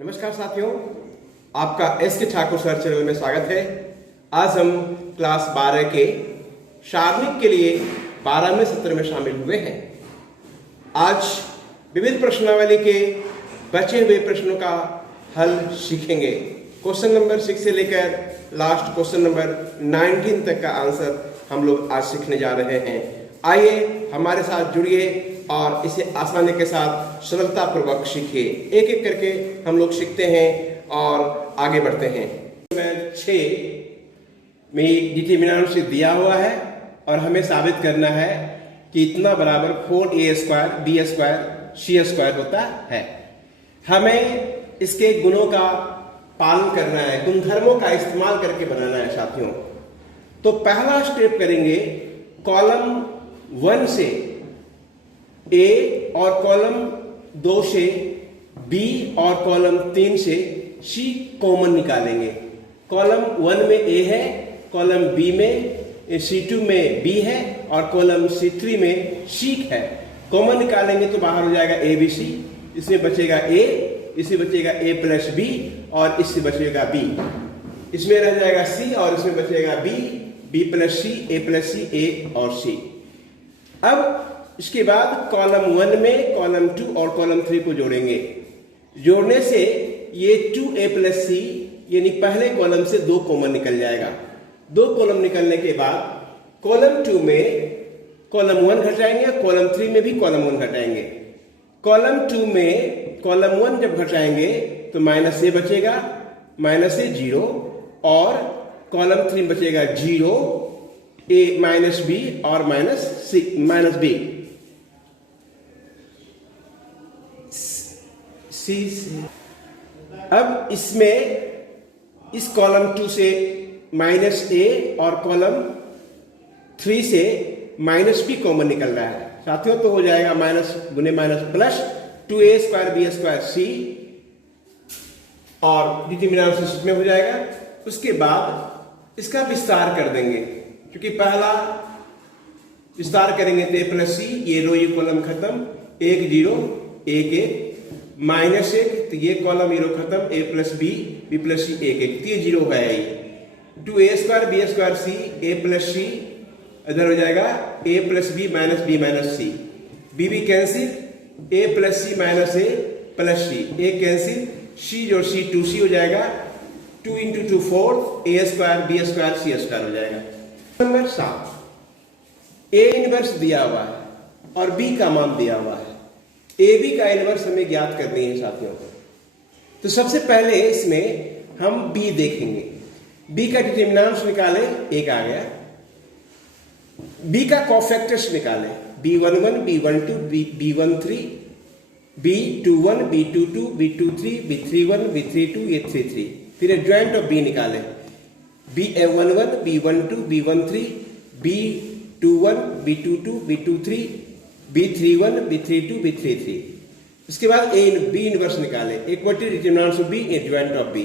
नमस्कार साथियों, आपका एस के ठाकुर सर चैनल में स्वागत है। आज हम क्लास 12 के शार्निक के लिए 12वें सत्र में शामिल हुए हैं। आज विविध प्रश्नावली के बचे हुए प्रश्नों का हल सीखेंगे। क्वेश्चन नंबर 6 से लेकर लास्ट क्वेश्चन नंबर 19 तक का आंसर हम लोग आज सीखने जा रहे हैं। आइए हमारे साथ जुड़िए और इसे आसानी के साथ सरलता पूर्वक सीखिए। एक एक करके हम लोग सीखते हैं और आगे बढ़ते हैं। नंबर 6 में डिटरमिनेंट दिया हुआ है और हमें साबित करना है कि इतना बराबर 4a² b² c² होता है। हमें इसके गुणों का पालन करना है, गुणधर्मों का इस्तेमाल करके बनाना है साथियों। तो पहला स्टेप करेंगे, कॉलम 1 से A और कॉलम 2 से B और कॉलम 3 से C कॉमन निकालेंगे। कॉलम 1 में A है, कॉलम B में C2 में B है और कॉलम C3 में C है। कॉमन निकालेंगे तो बाहर हो जाएगा ABC, इसमें बचेगा A, इसमें बचेगा A प्लस B और इससे बचेगा B। इसमें रह जाएगा C और इसमें बचेगा B, B plus C, A plus C, A और C। अब इसके बाद कॉलम 1 में कॉलम 2 और कॉलम 3 को जोड़ेंगे। जोड़ने से ये 2a प्लस c यानी पहले कॉलम से 2 कॉमन निकल जाएगा। 2 कॉलम निकलने के बाद कॉलम 2 में कॉलम 1 घटाएंगे, कॉलम 3 में भी कॉलम 1 घटाएंगे। कॉलम 2 में कॉलम 1 जब घटाएंगे तो माइनस a बचेगा, माइनस a 0 और कॉलम 3 बचेगा 0, a माइनस b और माइनस b। अब इसमें इस कॉलम 2 से माइनस a और कॉलम 3 से माइनस b कॉमन निकल रहा है साथियों। तो हो जाएगा माइनस गुने minus plus 2a² b² c और डिटरमिनेंट में हो जाएगा। उसके बाद इसका विस्तार कर देंगे, क्योंकि पहला विस्तार करेंगे तो a प्लस c, ये रो ये कॉलम खत्म, 1 0 1 1 माइनस 1, तो ये कॉलम रो खत्म, a plus b, b plus c 1 1, ये 0 है। 2a² b² c, a plus c इधर हो जाएगा a plus b minus c, b भी cancel, a plus c minus a plus c, a cancel, c जो c 2c हो जाएगा, 2 × 2 4, a² b² c² हो जाएगा। नंबर 7, a इनवर्स दिया हुआ है और b का मान दिया हुआ है। AB का इनवर्स हमें ज्ञात करनी है साथियों। तो सबसे पहले इसमें हम B देखेंगे। B का डिटरमिनेंट निकाले, 1 आ गया। B का कोफैक्टर्स निकाले, B11 B12 B13 B21 B22 B23 B31 B32 ये 33। फिर एडजॉइंट ऑफ B निकाले, B11 B12 B13 B21 B22 B23 B31 B32 B33। उसके बाद B इनवर्स निकाले, equality determinant of B adjoint of B।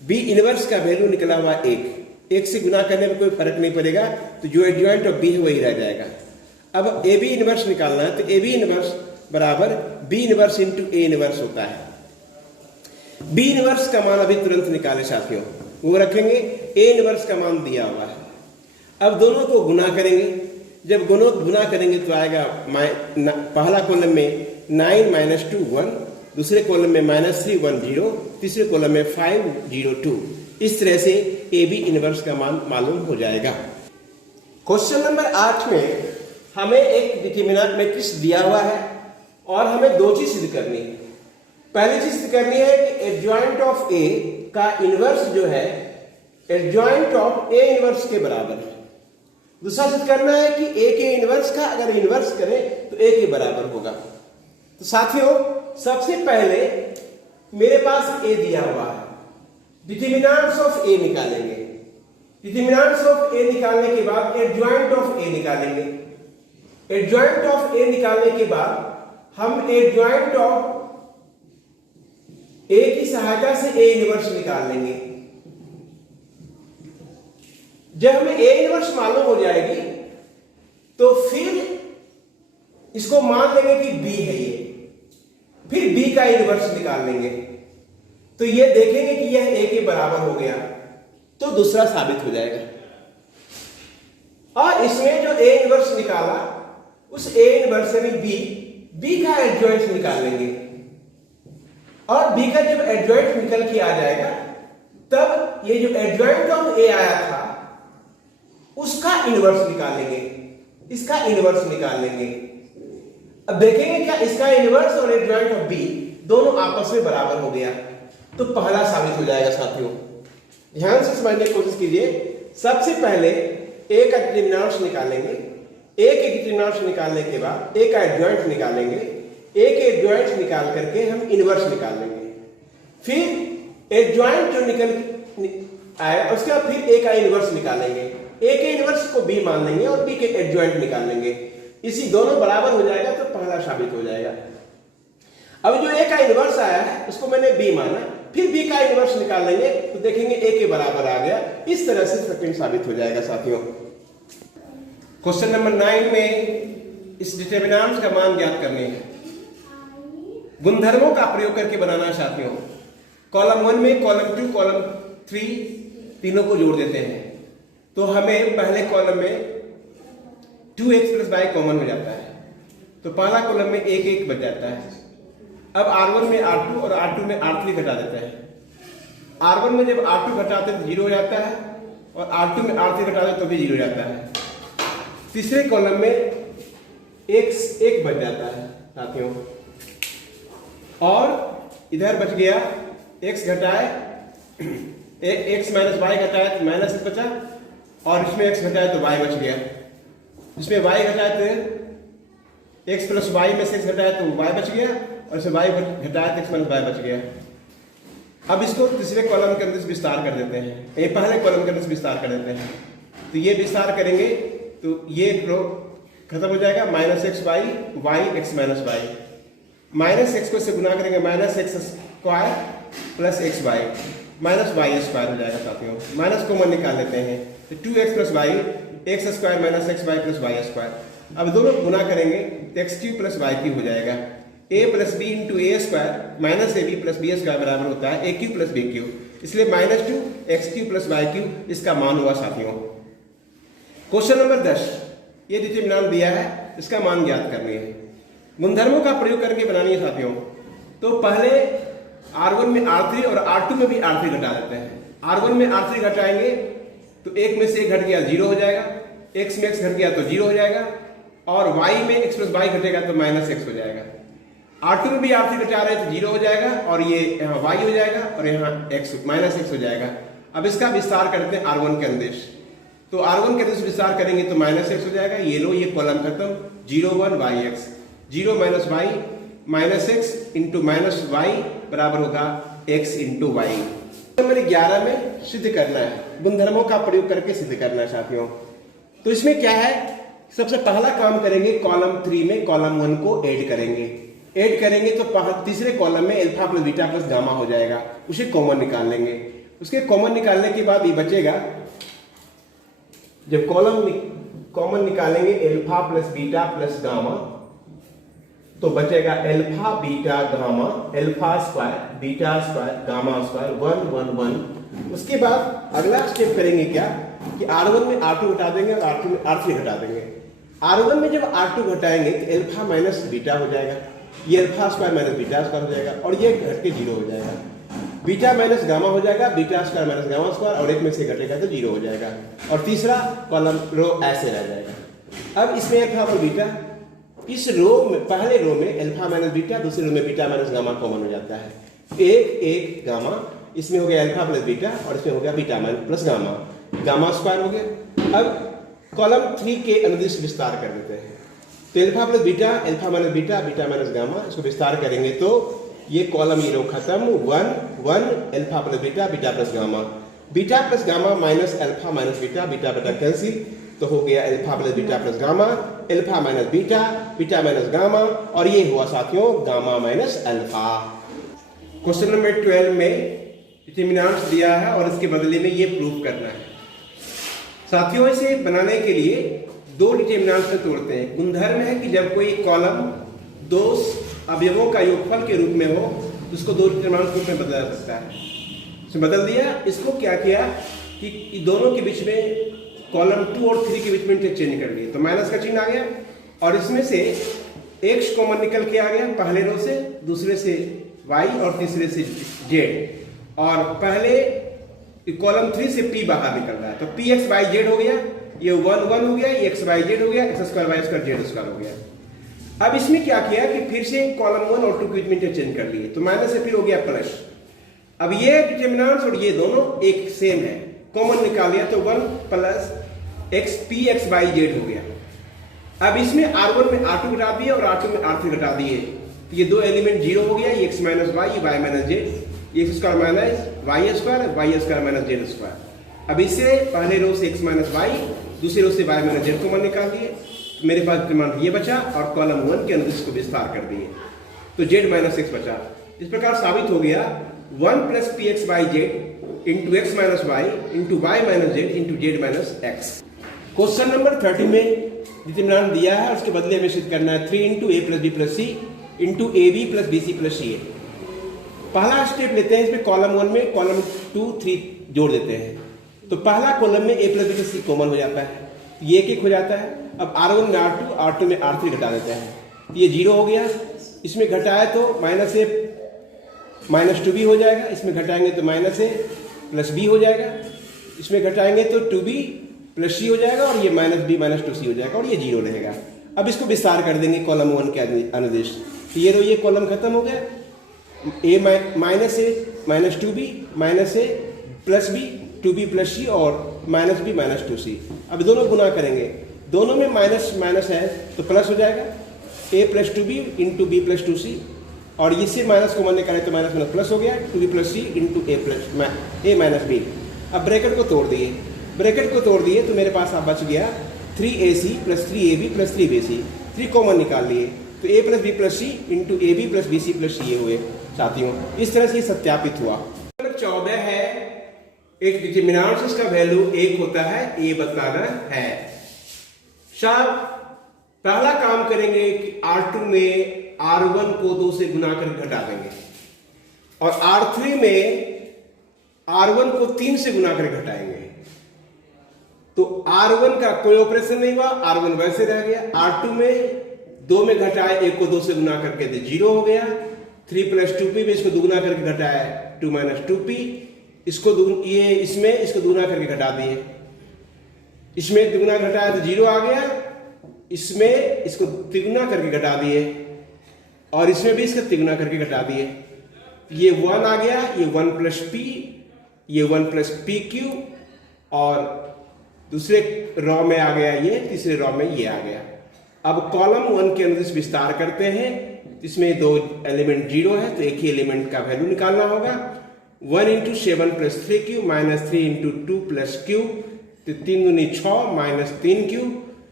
B inverse का value निकला हुआ 1 से गुना करने में कोई फर्क नहीं पड़ेगा, तो जो एडजॉइंट ऑफ B है वही रह जाएगा। अब AB इनवर्स निकालना है, तो AB इनवर्स बराबर B inverse into A inverse होता है। B इनवर्स का मान अभी तुरंत निकाले साथियों, वो रखेंगे, A इनवर्स का मान दिया हुआ है। अब दोनों को गुना करेंगे। जब गुना करेंगे तो आएगा पहला कॉलम में 9 - 2 1, दूसरे कॉलम में -3 1 0, तीसरे कॉलम में 5 0 2। इस तरह से AB इनवर्स का मान मालूम हो जाएगा। क्वेश्चन नंबर 8 में हमें एक डिटरमिनेंट मैट्रिक्स दिया हुआ है और हमें 2 चीज सिद्ध करनी है। पहली चीज सिद्ध करनी है कि एडजॉइंट ऑफ A का इनवर्स जो है एडजॉइंट ऑफ A इनवर्स के बराबर है। दूसरा सिद्ध करना है कि A के इनवर्स का अगर इनवर्स करें तो A के बराबर होगा। तो साथियों, सबसे पहले मेरे पास A दिया हुआ है, डिटरमिनेंट्स ऑफ A निकालेंगे। डिटरमिनेंट्स ऑफ A निकालने के बाद एडजॉइंट ऑफ A निकालेंगे। एडजॉइंट ऑफ A निकालने के बाद हम एडजॉइंट ऑफ A की सहायता से A इनवर्स निकाल लेंगे। जब हमें A इनवर्स मालूम हो जाएगी तो फिर इसको मान लेंगे कि B है ये, फिर B का इनवर्स निकाल लेंगे। तो ये देखेंगे कि यह ए के बराबर हो गया तो दूसरा साबित हो जाएगा। और इसमें जो ए इनवर्स निकाला उस ए इनवर्स यानी बी का एडजॉइंट निकाल लेंगे और बी का जब एडजॉइंट निकल के आ जाएगा तब ये जो एडजॉइंट ऑफ ए आया था उसका इनवर्स निकाल लेंगे, इसका इनवर्स निकाल लेंगे। अब देखेंगे क्या इसका इनवर्स और एडजॉइंट ऑफ बी दोनों आपस में बराबर हो गया तो पहला साबित हो जाएगा। साथियों ध्यान से समझने की कोशिश कीजिए। सबसे पहले ए का डिटरमिनेंट्स निकालेंगे, ए के डिटरमिनेंट्स निकालने के बाद ए का एडजॉइंट निकालेंगे, ए के एडजॉइंट निकाल करके हम इनवर्स निकाल लेंगे, फिर एडजॉइंट जो निकल आए उसके बाद फिर ए का इनवर्स निकालेंगे, ए के इनवर्स को बी मान लेंगे और बी के एडजॉइंट निकाल लेंगे। इसी दोनों बराबर हो जाएगा तो पहला साबित हो जाएगा। अब जो ए का इनवर्स आया है उसको मैंने बी माना, फिर बी का इनवर्स निकाल लेंगे तो देखेंगे ए के बराबर आ गया। इस तरह से सेकंड साबित हो जाएगा। साथियों क्वेश्चन नंबर 9 में इस डिटरमिनेंट्स का मान ज्ञात करने हैं, गुणधर्मों का प्रयोग करके बनाना है। साथियों कॉलम 1 में कॉलम 2 कॉलम 3 तीनों को जोड़ देते हैं तो हमें पहले कॉलम में 2x + y कॉमन हो जाता है तो पहला कॉलम में 1 1 बच जाता है। अब R1 में R2 और R2 में R3 घटा देते हैं। R1 में जब R2 घटाते तो 0 हो जाता है और R2 में R3 घटाते तो भी 0 हो जाता है। तीसरे कॉलम में x 1 बच जाता है साथियों और इधर बच गया x घटाए x - y घटाए तो -1 बचा और इसमें x घटाए तो y बच गया। इसमें y घटाए तो x + y में से x घटाए तो y बच गया और इसमें y घटाए तो x - y बच गया। अब इसको तीसरे कॉलम के अंदर विस्तार कर देते हैं, ये पहले कॉलम के अंदर विस्तार कर देते हैं तो ये विस्तार करेंगे तो ये रो खत्म हो जाएगा -xy y x - y -x को इससे गुना करेंगे -x² + xy -y² हो जाएगा। साथियों माइनस कॉमन निकाल लेते हैं तो 2x + y x² - xy + y²। अब दोनों गुना करेंगे तो x³ + y³ हो जाएगा। a + b × a² - ab + b² बराबर होता है a³ + b³, इसलिए -2x³ + y³ इसका मान हुआ। साथियों क्वेश्चन नंबर 10 ये डिटरमिनेंट दिया है, इसका मान ज्ञात करनी है, गुणधर्मों का प्रयोग करके बनानी है। साथियों तो पहले R1 में R3 और R2 में भी R3 घटा देते हैं। R1 में R3 घटाएंगे तो 1 में से 1 घट गया 0 हो जाएगा, x में x घट गया तो 0 हो जाएगा और y में x + y घटेगा तो -x हो जाएगा। R2 में भी R3 घटा रहे हैं तो 0 हो जाएगा और ये यहाँ y हो जाएगा और यहाँ -x हो जाएगा। अब इसका विस्तार करते हैं R1 के अंदर तो R1 के अंदर विस्तार करेंगे तो -x हो जाएगा। ये लो ये कॉलम खत्म 0 1 yx 0 - y -x × -y बराबर होगा x × y। तो मेरे 11 में सिद्ध करना है, गुणधर्मों का प्रयोग करके सिद्ध करना है। साथियों तो इसमें क्या है, सबसे पहला काम करेंगे कॉलम 3 में कॉलम 1 को ऐड करेंगे तो तीसरे कॉलम में अल्फा + बीटा + गामा हो जाएगा, उसे कॉमन निकाल लेंगे। उसके कॉमन निकालने के बाद ये बचेगा, जब कॉमन निकालेंगे अल्फा + बीटा + गामा तो बचेगा अल्फा बीटा गामा अल्फा² बीटा² गामा² 1 1 1। उसके बाद अगला स्टेप करेंगे क्या कि R1 में R2 घटा देंगे और R2 में R3 घटा देंगे। R1 में जब R2 घटाएंगे तो अल्फा - बीटा हो जाएगा, ये अल्फा² - बीटा² हो जाएगा और ये घट के 0 हो जाएगा। बीटा - गामा हो जाएगा, बीटा² - गामा² और 1 में से घटेगा तो 0 हो जाएगा और तीसरा कॉलम रो ऐसे रह जाएगा। अब इसमें अल्फा और बीटा, इस रो में पहले रो में अल्फा - बीटा, दूसरे रो में बीटा - गामा कॉमन हो जाता है, 1 1 गामा, इसमें हो गया अल्फा + बीटा और इसमें हो गया बीटा + गामा² हो गया। अब कॉलम 3 के अनुदिश विस्तार कर देते हैं तो alpha + beta alpha - beta beta - gamma, इसको विस्तार करेंगे तो ये कॉलम ये रो खत्म 1 1 alpha + beta beta + gamma, beta + gamma minus alpha - beta beta beta cancel तो हो गया alpha + beta + gamma alpha - beta beta - gamma और ये हुआ साथियों गामा - अल्फा। क्वेश्चन नंबर 12 में डिटरमिनेंट्स दिया है और इसके बदले में ये प्रूफ करना है। साथियों इसे बनाने के लिए दो डिटरमिनेंट्स में तोड़ते हैं। गुणधर्म है कि जब कोई कॉलम दो अवयवों का योगफल के रूप में हो उसको दो डिटरमिनेंट रूप में बदला जा सकता है। इसमें बदल दिया, इसको क्या किया कि दोनों के बीच में कॉलम 2 और 3 के बीच में इंटरचेंज कर लिए, तो माइनस का चिन्ह आ गया और इसमें से x कॉमन निकल के आ गया, पहले रो से, दूसरे से y और तीसरे से z, और पहले कॉलम 3 से p बाहर निकल रहा है, तो p x y z हो गया, ये 1 1 हो गया, ये x y z हो गया, x square y square z square हो गया। अब इसमें क्या किया कि फिर से कॉलम 1 और 2 के बीच में इंटरचेंज कर लिए, तो माइनस से फिर हो गया प्लस। अब ये डिटरमिनेंट्स और ये दोनों एक सेम है, कॉमन निकाल लिया, तो 1 plus x p x y z हो गया। अब इसमें R1 में R2 घटा दिए और R2 में R3 घटा दिए, तो ये दो एलिमेंट जीरो हो गया, ये x माइनस वाई, ये y minus Z, X square minus Y square minus Z square. अब इससे पहले रो से x माइनस वाई, दूसरे रो से y माइनस जेड कॉमन निकाल दिए, तो मेरे पास डिटरमिनेंट ये बचा और कॉलम 1 के अंदर इसको विस्तार कर दिए, तो z माइनस x बचा। इस प्रकार साबित हो गया 1 plus P X Y Z into X minus Y into Y minus Z into Z minus X. Question number 30 में डिटरमिनेंट दिया है, उसके बदले हमें सिद्ध करना है 3 into A plus B plus C into A B plus B C plus C A. पहला स्टेप लेते हैं, इसमें कॉलम 1 में कॉलम 2 3 जोड़ देते हैं, तो पहला कॉलम में ए प्लस बी प्लस सी कॉमन हो जाता है, ये एक हो जाता है। अब R1 में R2, R2 में R3 घटा देते हैं, ये जीरो हो गया, इसमें घटाए तो माइनस ए माइनस 2b हो जाएगा, इसमें घटाएंगे तो माइनस ए प्लस बी हो जाएगा, इसमें घटाएंगे तो 2b प्लस सी हो जाएगा, और ये माइनस बी माइनस 2c हो जाएगा, और ये जीरो रहेगा। अब इसको विस्तार कर देंगे कॉलम 1 के अनुदेश, तो ये कॉलम खत्म हो गया, ए माइनस ए माइनस 2b माइनस ए प्लस बी 2b प्लस सी और माइनस बी माइनस 2c। अब दोनों गुना करेंगे, दोनों में माइनस माइनस है तो प्लस हो जाएगा, a plus 2b into B plus 2c, और इससे माइनस कॉमन निकालें तो माइनस माइनस प्लस हो गया, 2b प्लस सी इंटू ए माइनस बी। अब ब्रैकेट को तोड़ दिए, ब्रैकेट को तोड़ दिए तो मेरे पास अब बच गया 3ac plus 3ab plus 3bc, 3 common निकाल लिए तो a plus B plus C into A B plus B C plus C हुए। साथियों इस तरह से सत्यापित हुआ। नंबर 14 है, एक डिटरमिनेंट जिसका वैल्यू 1 होता है, ये बताना है। साहब पहला काम करेंगे कि R2 में R1 को 2 से गुना कर घटा देंगे, और R3 में R1 को 3 से गुना कर घटाएंगे, तो R1 का कोई ऑपरेशन नहीं हुआ, R1 वैसे रह गया। R2 में 2 में घटाए, 1 को 2 से गुना करके तो 0 हो गया। 3 प्लस 2p में इसको दुगुना करके घटाया 2 माइनस 2p, इसको इसको दुगुना करके घटा दिए, इसमें दुगुना घटाया तो 0 आ गया, इसमें इसको तिगुना करके घटा दिए, और इसमें भी इसका तिगुना करके घटा दिए, ये 1 आ गया, ये 1 प्लस p, ये 1 प्लस पी क्यू, और दूसरे रॉ में आ गया ये, तीसरे रॉ में ये आ गया। अब कॉलम 1 के अंदर विस्तार करते हैं, इसमें 2 एलिमेंट 0 है, तो एक ही एलिमेंट का वैल्यू निकालना होगा। 1 into 7 plus 3q minus 3 into 2 plus q, तो 3 दूनी 6 माइनस 3q,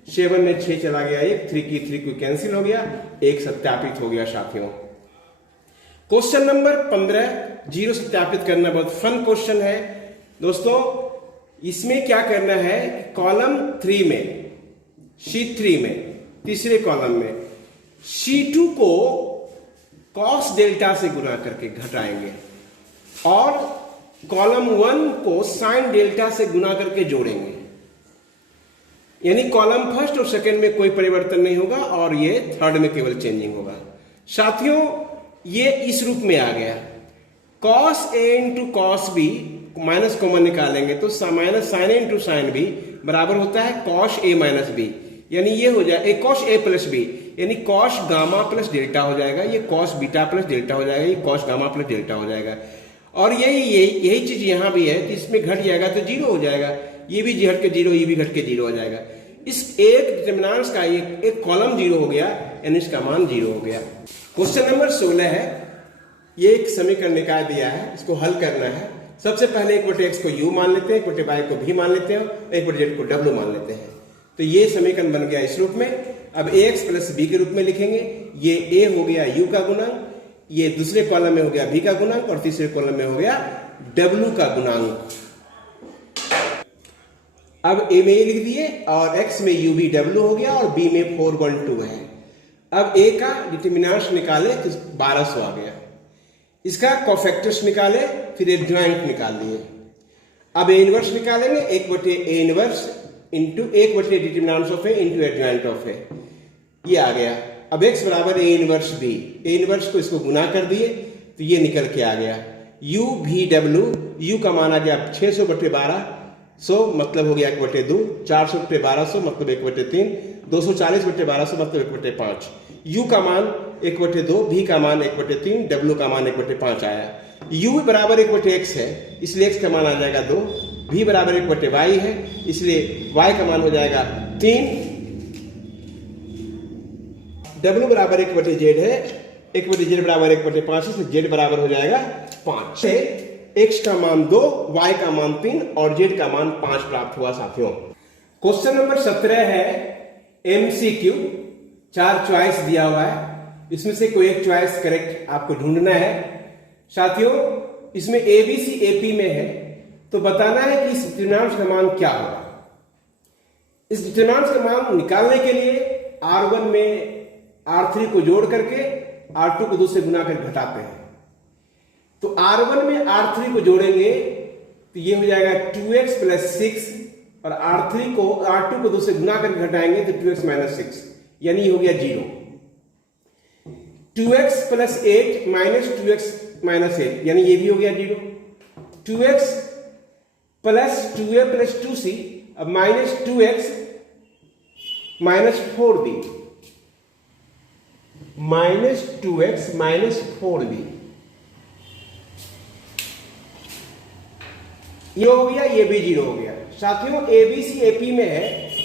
7 में 6 चला गया 1, 3q कैंसिल हो गया, 1 सत्यापित हो गया। साथियों क्वेश्चन नंबर 15, 0 सत्यापित करना बहुत फन क्वेश्चन है दोस्तों। इसमें क्या करना है, कॉलम 3 में C3 में तीसरे कॉलम में C2 को cos डेल्टा से गुना करके घटाएंगे, और कॉलम 1 को sin डेल्टा से गुना करके जोड़ेंगे, यानी कॉलम फर्स्ट और सेकंड में कोई परिवर्तन नहीं होगा, और ये थर्ड में केवल चेंजिंग होगा। साथियों ये इस रूप में आ गया, cos a into cos b, minus common निकालेंगे तो माइनस साइन ए इंटू साइन बी बराबर होता है cos a माइनस बी, यानी ये हो जाए cos a प्लस बी, यानी cos गामा प्लस डेल्टा हो जाएगा, ये cos बीटा प्लस डेल्टा हो जाएगा, ये cos गामा प्लस डेल्टा हो जाएगा। और यही चीज यहाँ भी है कि इसमें घट जाएगा तो 0 हो जाएगा, ये भी घट के 0, ये भी घट के 0 हो जाएगा। इस एक डिटरमिनेंट्स का एक कॉलम 0 हो गया, यानी इसका मान 0 हो गया। क्वेश्चन नंबर 16 है, ये एक समीकरण निकाय दिया है, इसको हल करना है। सबसे पहले 1/x को u मान लेते हैं, 1/y को v मान लेते हैं, 1/z को w मान लेते हैं, तो ये समीकरण बन गया इस रूप में। अब ax प्लस b के रूप में लिखेंगे, ये a हो गया u का गुणांक, ये दूसरे कॉलम में हो गया v का गुणांक, और तीसरे कॉलम में हो गया w का गुणांक। अब a में a लिख दिए, और x में u v w हो गया, और b में 412 है। अब a का डिटरमिनेंट निकाले तो 1200 आ गया, इसका कोफैक्टर्स निकाले, फिर एडजॉइंट निकाल लिए। अब ए इनवर्स निकालेंगे, 1/a inverse into 1/a determinant of A into adjoint of A, ये आ गया। अब x बराबर A inverse B, A inverse को इसको गुना कर दिए तो ये निकल के आ गया u v w, u का मान आ गया 600/12, 100 मतलब हो गया 1/2, 400/1200 मतलब 1/3, 240/1200 मतलब 1/5, u का मान 1/2, v का मान 1/3, w का मान 1/5 आया। u बराबर 1/x है, इसलिए x का मान आ जाएगा 2, v बराबर 1/y है, इसलिए y का मान हो जाएगा 3, w बराबर 1/z है, 1/z बराबर 1/5 है, z बराबर हो जाएगा 5 से x का मान 2, y का मान 3 और z का मान 5 प्राप्त हुआ साथियों। क्वेश्चन नंबर 17 है MCQ, 4 चॉइस दिया हुआ है, इसमें से कोई एक चॉइस करेक्ट आपको ढूंढना है साथियों। इसमें ABC AP में है, तो बताना है कि इस डिटरमिनेंट का मान क्या होगा। इस डिटरमिनेंट का मान निकालने के लिए R1 में R3 को जोड़ करके R2 को 2 से गुना करके घटाते हैं। तो R1 में R3 को जोड़ेंगे तो ये हो जाएगा 2x + 6 और R2 को 2 से गुना करके घटाएंगे तो 2x - 6, यानी ये हो गया 0। 2x + 8 - 2x - 8, यानी ये भी हो गया 0। 2x + 2a + 2c, अब -2x - 4b, -2x - 4b, ये हो गया, ये भी 0 हो गया साथियों। ABC AP में है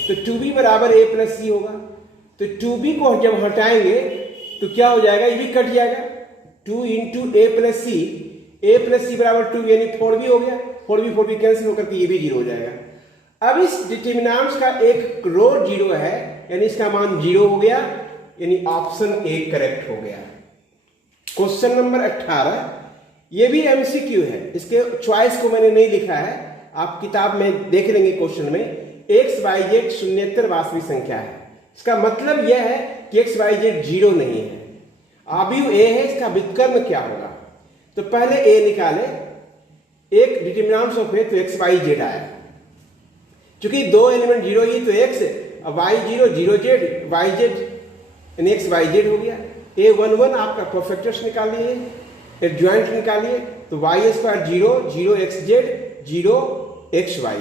तो 2b बराबर a + c होगा, तो 2b को जब हटाएंगे तो क्या हो जाएगा, ये भी कट जाएगा, 2 × a + c, a + c बराबर 2, यानी 4b हो गया, 4b कैंसिल होकर के ये भी 0 हो जाएगा। अब इस डिटरमिनेंट का एक रो 0 है, यानी इसका मान 0 हो गया, यानी ऑप्शन ए करेक्ट हो गया। क्वेश्चन नंबर 18, ये भी MCQ है, इसके चॉइस को मैंने नहीं लिखा है, आप किताब में देख लेंगे। क्वेश्चन में x y z शून्येतर वास्तविक संख्या है, इसका मतलब यह है कि x y z 0 नहीं है, अवयव a है, इसका व्युत्क्रम क्या होगा। तो पहले a निकाले, एक डिटरमिनेंट ऑफ a तो x y z आया, चूंकि दो एलिमेंट 0 ही तो x, y 0 0 z y z, यानी x y z हो गया। A11 आपका परफेक्टर्स निकालिए, एडजॉइंट निकालिए, तो y² 0 0 xz 0 xy,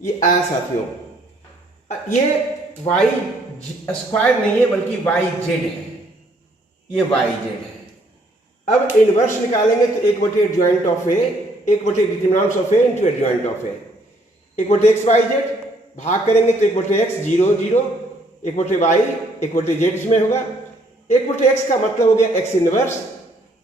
ये आया साथियों। ये y² नहीं है बल्कि yz है, ये yz है। अब इनवर्स निकालेंगे तो 1/a adjoint of a, 1/a determinant of a into adjoint of a, 1/x yz भाग करेंगे तो 1/x 0 0, 1/y 1/z इसमें होगा, 1/x का मतलब हो गया x इनवर्स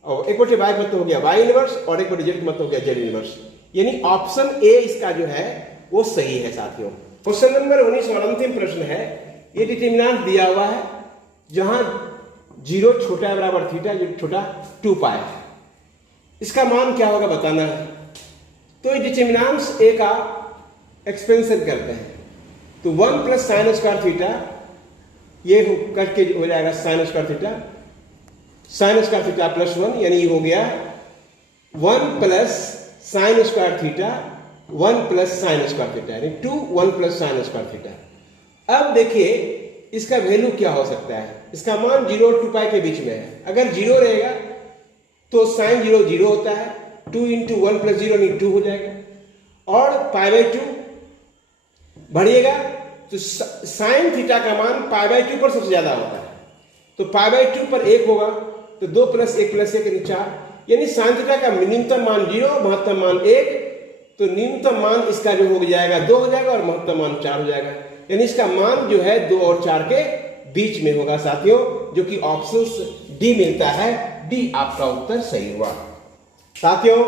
और 1/y का मतलब हो गया y इनवर्स और 1/z का मतलब हो गया z इनवर्स, यानी ऑप्शन ए इसका जो है वो सही है साथियों। क्वेश्चन नंबर 19 और अंतिम प्रश्न है, ये डिटरमिनेंट दिया हुआ है जहां 0 छोटा बराबर थीटा, जो छोटा 2π है, इसका मान क्या होगा बताना है। तो ये डिटरमिनेंट ए का एक्सपेंशन करते हैं, तो 1 + sin² थीटा, ये करके हो जाएगा sin² थीटा, sin² थीटा +1, यानी ये हो गया 1 + sin² थीटा 1 + sin² थीटा, यानी 2 1 + sin² थीटा। अब देखिए इसका वैल्यू क्या हो सकता है, इसका मान 0 और 2π के बीच में है। अगर 0 रहेगा तो sin 0 0 होता है, 2 × 1 + 0 यानी 2 हो जाएगा, और π/2 बढ़िएगा तो sin थीटा का मान π/2 पर सबसे ज्यादा होता है, तो π/2 पर 1 होगा, तो 2 + 1 + 1 यानी 4, यानी sin थीटा का न्यूनतम मान 0, महत्तम मान 1, तो न्यूनतम मान इसका जो हो जाएगा 2 हो जाएगा और महत्तम मान 4 हो जाएगा, यानी इसका मान जो है 2 और 4 के बीच में होगा साथियों, जो कि ऑप्शन डी मिलता है। डी आपका उत्तर सही हुआ साथियों।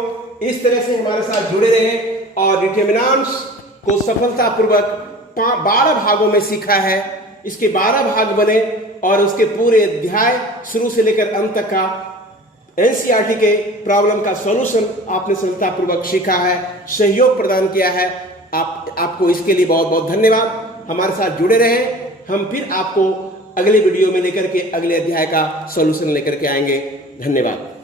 इस तरह से हमारे साथ जुड़े रहे और डिटरमिनेंट्स को सफलतापूर्वक 12 भागों में सीखा है। इसके 12 भाग बने और उसके पूरे अध्याय शुरू से लेकर अंत तक का एनसीईआरटी के प्रॉब्लम का सॉल्यूशन आपने सफलतापूर्वक सीखा है, सहयोग प्रदान किया है। आपको इसके लिए बहुत बहुत धन्यवाद। हमारे साथ जुड़े रहें, हम फिर आपको अगले वीडियो में लेकर के अगले अध्याय का सॉल्यूशन लेकर के आएंगे। धन्यवाद।